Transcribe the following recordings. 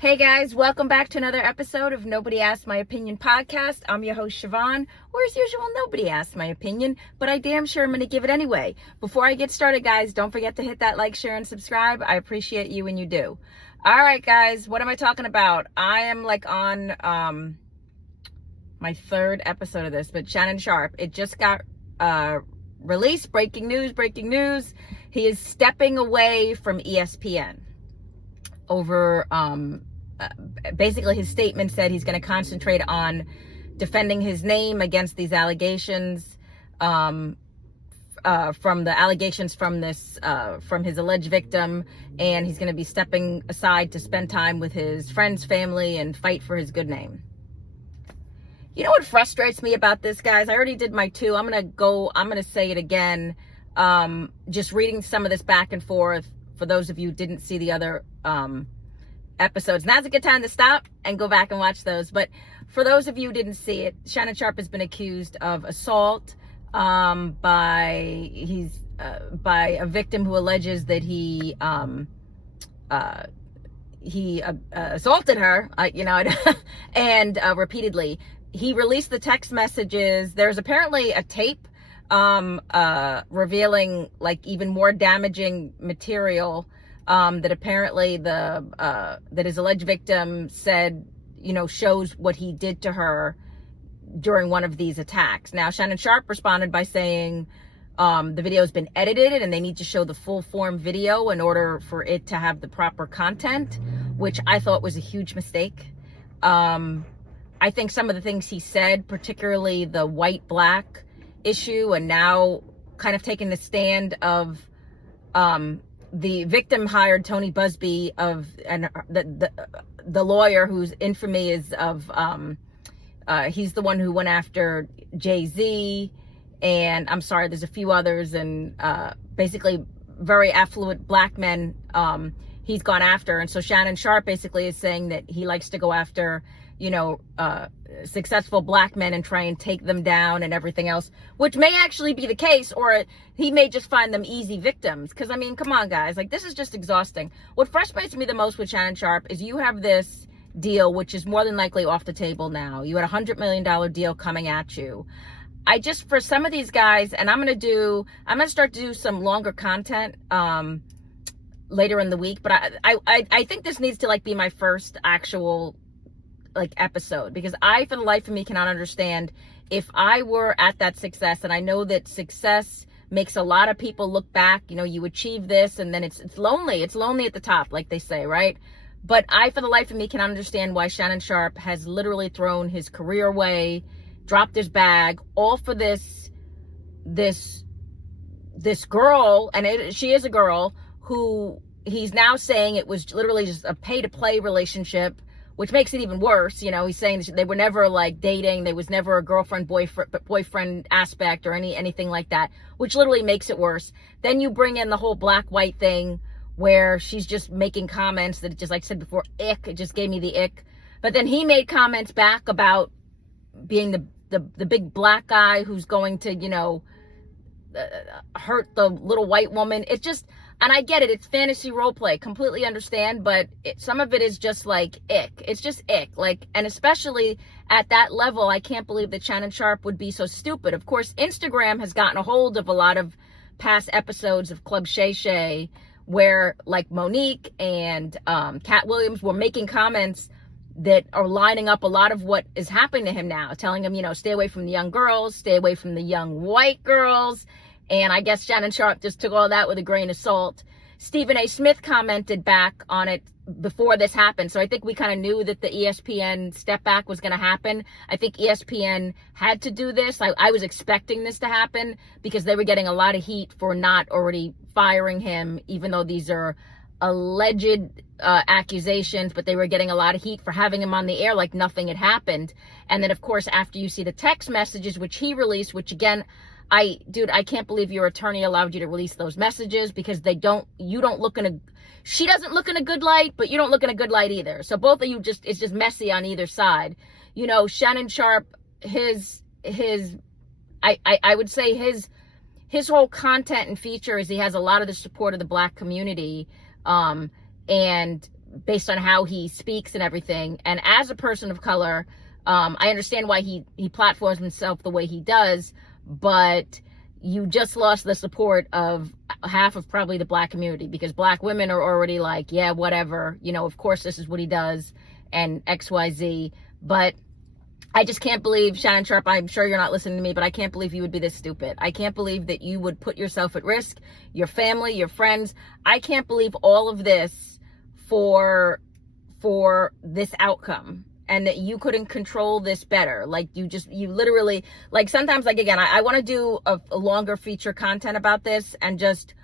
Hey guys, welcome back to another episode of Nobody Asked My Opinion podcast. I'm your host, Siobhan, or as usual, nobody asked my opinion, but I damn sure am going to give it anyway. Before I get started, guys, don't forget to hit that like, share, and subscribe. I appreciate you when you do. All right, guys, what am I talking about? I am on my third episode of this, but Shannon Sharpe, it just got released. Breaking news. He is stepping away from ESPN over basically his statement said he's going to concentrate on defending his name against these allegations from the allegations from his alleged victim, and he's going to be stepping aside to spend time with his friends, family, and fight for his good name. You know what frustrates me about this, guys? I already did my two. I'm going to say it again. Just reading some of this back and forth for those of you who didn't see the other episodes. Now's a good time to stop and go back and watch those. But for those of you who didn't see it, Shannon Sharpe has been accused of assault by a victim who alleges that he assaulted her, and repeatedly. He released the text messages. There's apparently a tape revealing even more damaging material that apparently that his alleged victim said, shows what he did to her during one of these attacks. Now, Shannon Sharpe responded by saying the video has been edited and they need to show the full form video in order for it to have the proper content, which I thought was a huge mistake. I think some of the things he said, particularly the white-black issue, and now kind of taking the stand of the victim hired Tony Busby and the lawyer whose infamy is of he's the one who went after Jay-Z, and I'm sorry, there's a few others, and basically very affluent black men he's gone after. And so Shannon Sharpe basically is saying that he likes to go after successful black men and try and take them down and everything else, which may actually be the case, or he may just find them easy victims. Because, come on, guys. This is just exhausting. What frustrates me the most with Shannon Sharpe is you have this deal, which is more than likely off the table now. You had a $100 million deal coming at you. For some of these guys, and I'm going to start to do some longer content later in the week, but I think this needs to be my first actual episode, because I, for the life of me, cannot understand if I were at that success. And I know that success makes a lot of people look back, you achieve this and then it's lonely at the top, like they say, right? But I, for the life of me, cannot understand why Shannon Sharpe has literally thrown his career away, dropped his bag, all for this girl, and she is a girl, who he's now saying it was literally just a pay-to-play relationship, which makes it even worse. He's saying they were never dating. There was never a girlfriend, boyfriend aspect or anything like that, which literally makes it worse. Then you bring in the whole black-white thing where she's just making comments that, just like I said before, ick. It just gave me the ick. But then he made comments back about being the big black guy who's going to, hurt the little white woman. It's just, and I get it, it's fantasy role play, completely understand, but some of it is just ick. It's just ick. And especially at that level, I can't believe that Shannon Sharpe would be so stupid. Of course, Instagram has gotten a hold of a lot of past episodes of Club Shay Shay where Monique and Cat Williams were making comments that are lining up a lot of what is happening to him now, telling him, stay away from the young girls, stay away from the young white girls. And I guess Shannon Sharpe just took all that with a grain of salt. Stephen A. Smith commented back on it before this happened. So I think we kind of knew that the ESPN step back was going to happen. I think ESPN had to do this. I was expecting this to happen because they were getting a lot of heat for not already firing him, even though these are alleged accusations, but they were getting a lot of heat for having him on the air like nothing had happened. And then, of course, after you see the text messages, which he released, which again, I can't believe your attorney allowed you to release those messages, because she doesn't look in a good light, but you don't look in a good light either. So both of you it's just messy on either side. Shannon Sharpe, I would say his whole content and feature is he has a lot of the support of the black community. And based on how he speaks and everything. And as a person of color, I understand why he platforms himself the way he does, but you just lost the support of half of probably the black community, because black women are already like, yeah, whatever, you know, of course this is what he does and XYZ. But I just can't believe, Shannon Sharpe, I'm sure you're not listening to me, but I can't believe you would be this stupid. I can't believe that you would put yourself at risk, your family, your friends. I can't believe all of this for this outcome, and that you couldn't control this better. Like, you literally, like, sometimes, like, again, I want to do a longer feature content about this, and just,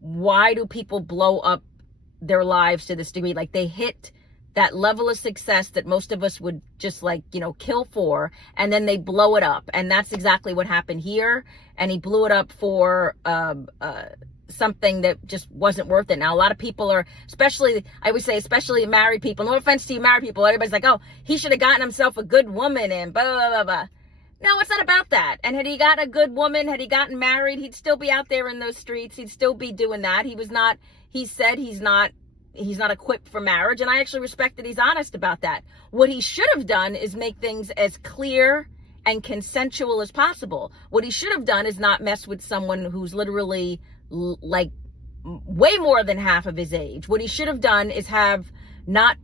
why do people blow up their lives to this degree? Like, they hit that level of success that most of us would just, like, you know, kill for, and then they blow it up. And that's exactly what happened here. And he blew it up for something that just wasn't worth it. Now, a lot of people are, especially, I would say, especially married people, no offense to you married people, everybody's like, oh, he should have gotten himself a good woman and blah, blah, blah, blah. No, it's not about that. And had he got a good woman, had he gotten married, he'd still be out there in those streets. He'd still be doing that. He said he's not equipped for marriage, and I actually respect that he's honest about that. What he should have done is make things as clear and consensual as possible. What he should have done is not mess with someone who's literally like way more than half of his age. What he should have done is not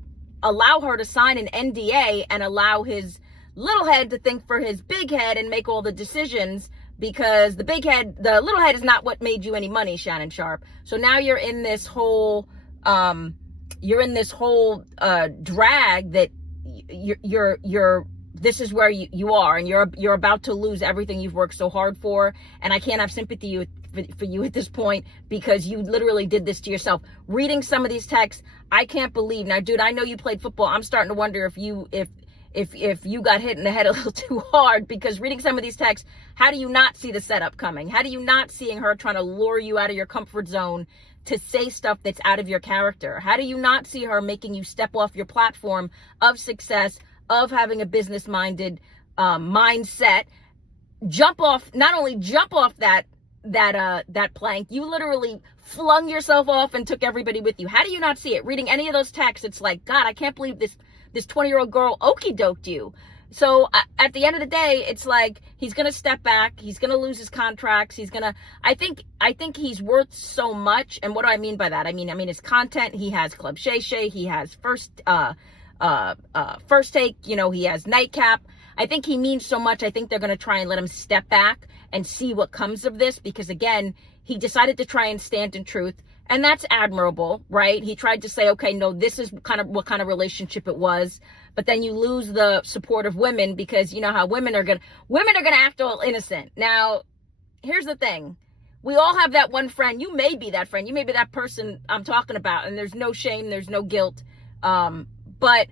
allow her to sign an NDA and allow his little head to think for his big head and make all the decisions, because the little head is not what made you any money, Shannon Sharpe. So now you're in this whole drag that this is where you are, and you're about to lose everything you've worked so hard for. And I can't have sympathy for you at this point, because you literally did this to yourself. Reading some of these texts, I can't believe. Now, dude, I know you played football. I'm starting to wonder if you got hit in the head a little too hard, because reading some of these texts, how do you not see the setup coming? How do you not seeing her trying to lure you out of your comfort zone to say stuff that's out of your character? How do you not see her making you step off your platform of success, of having a business-minded mindset, not only jump off that plank, you literally flung yourself off and took everybody with you. How do you not see it? Reading any of those texts, it's like, God, I can't believe this 20-year-old girl okey-doked you. So at the end of the day, it's like, he's going to step back. He's going to lose his contracts. I think he's worth so much. And what do I mean by that? I mean, his content, he has Club Shay Shay, he has First Take, you know, he has Nightcap. I think he means so much. I think they're going to try and let him step back and see what comes of this, because again, he decided to try and stand in truth. And that's admirable, right? He tried to say, okay, no, this is what kind of relationship it was. But then you lose the support of women, because you know how women are gonna act all innocent. Now, here's the thing. We all have that one friend. You may be that friend. You may be that person I'm talking about, and there's no shame, there's no guilt. But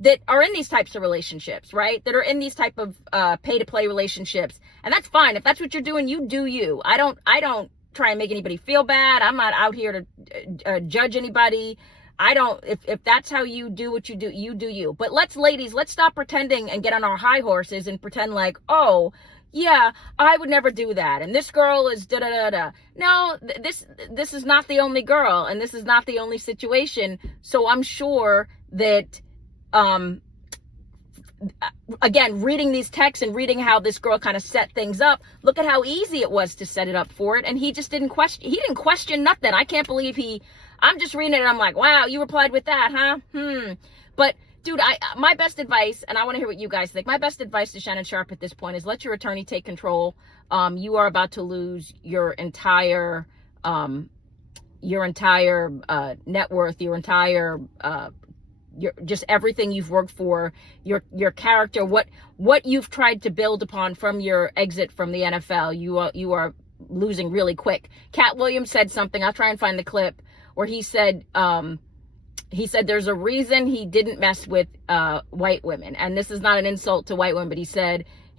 that are in these types of relationships, right? That are in these type of pay-to-play relationships. And that's fine. If that's what you're doing, you do you. I don't try and make anybody feel bad. I'm not out here to judge anybody. If that's how you do what you do, you do you. But ladies, let's stop pretending and get on our high horses and pretend like, oh, yeah, I would never do that. And this girl is da-da-da-da. No, this is not the only girl, and this is not the only situation. So I'm sure that, again, reading these texts and reading how this girl kind of set things up, look at how easy it was to set it up for it. And he just didn't question nothing. I can't believe I'm just reading it and I'm like, wow, you replied with that, huh? But dude, my best advice, and I want to hear what you guys think. My best advice to Shannon Sharpe at this point is let your attorney take control. You are about to lose your entire net worth, just everything you've worked for, your character, what you've tried to build upon from your exit from the NFL. You are losing really quick. Cat Williams said something. I'll try and find the clip where he said there's a reason he didn't mess with white women. And this is not an insult to white women, but he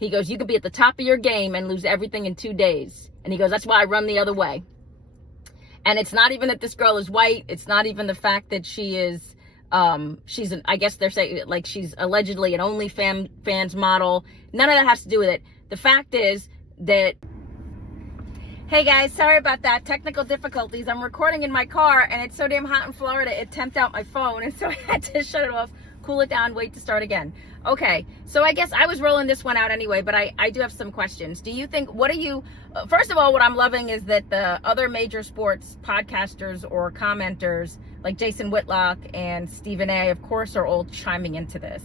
goes, you could be at the top of your game and lose everything in 2 days. And he goes, that's why I run the other way. And it's not even that this girl is white. It's not even the fact that she is, I guess they're saying, like, she's allegedly an OnlyFans model. None of that has to do with it. The fact is that Hey guys, sorry about that. Technical difficulties. I'm recording in my car and it's so damn hot in Florida, it temped out my phone, and so I had to shut it off, cool it down, wait to start again. Okay, so I guess I was rolling this one out anyway, but I do have some questions. Do you think, first of all, what I'm loving is that the other major sports podcasters or commenters like Jason Whitlock and Stephen A, of course, are all chiming into this.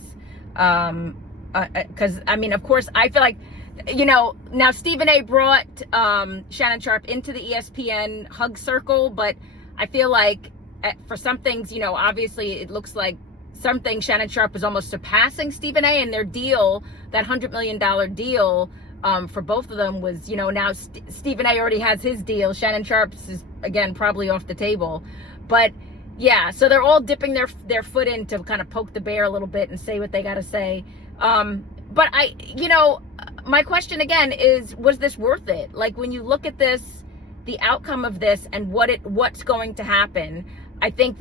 Because, I mean, of course, I feel like, you know, now Stephen A brought Shannon Sharpe into the ESPN hug circle, but I feel like for some things, you know, obviously it looks like something Shannon Sharpe was almost surpassing Stephen A, and their deal, that $100 million deal for both of them was, you know, now Stephen A already has his deal. Shannon Sharpe's is, again, probably off the table. But yeah, so they're all dipping their foot in to kind of poke the bear a little bit and say what they got to say. But my question again is, was this worth it? Like, when you look at this, the outcome of this and what's going to happen, I think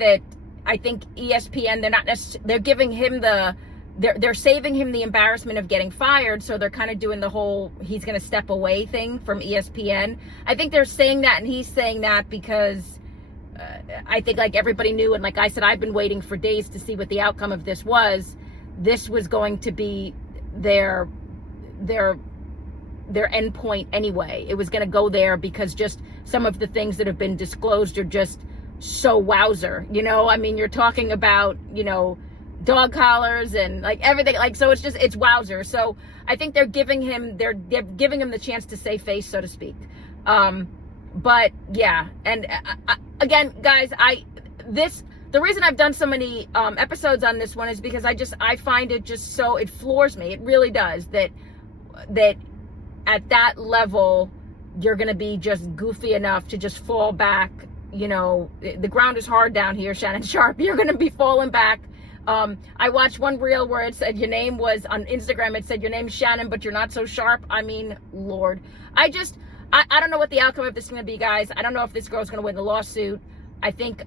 ESPN, they're giving him they're saving him the embarrassment of getting fired. So they're kind of doing the whole, he's going to step away thing from ESPN. I think they're saying that, and he's saying that because I think, like everybody knew, and like I said, I've been waiting for days to see what the outcome of this was. This was going to be their end point anyway. It was going to go there because just some of the things that have been disclosed are just so wowzer. You know, I mean, you're talking about, you know, dog collars and like everything, like, so it's wowzer. So I think they're giving him the chance to save face, so to speak. But yeah, and again, guys, the reason I've done so many episodes on this one is because I find it just so, it floors me. It really does, that at that level, you're going to be just goofy enough to just fall back. You know, the ground is hard down here, Shannon Sharpe. You're going to be falling back. I watched one reel where it said your name was, on Instagram, it said your name's Shannon, but you're not so sharp. I mean, Lord. I don't know what the outcome of this is going to be, guys. I don't know if this girl's going to win the lawsuit. I think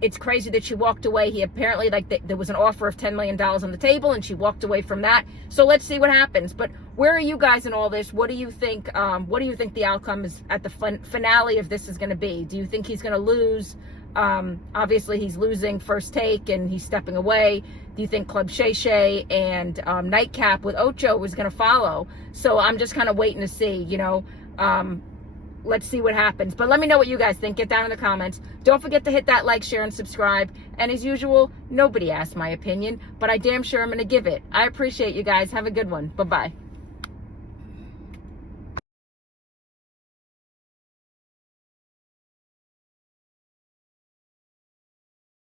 it's crazy that she walked away. He apparently, there was an offer of $10 million on the table, and she walked away from that. So let's see what happens. But where are you guys in all this? What do you think? What do you think the outcome is at the finale of this is going to be? Do you think he's going to lose? Obviously, he's losing First Take, and he's stepping away. Do you think Club Shay Shay and Nightcap with Ocho was going to follow? So I'm just kind of waiting to see, you know. Let's see what happens. But let me know what you guys think. Get down in the comments. Don't forget to hit that like, share, and subscribe. And as usual, nobody asked my opinion, but I damn sure am going to give it. I appreciate you guys. Have a good one. Bye-bye.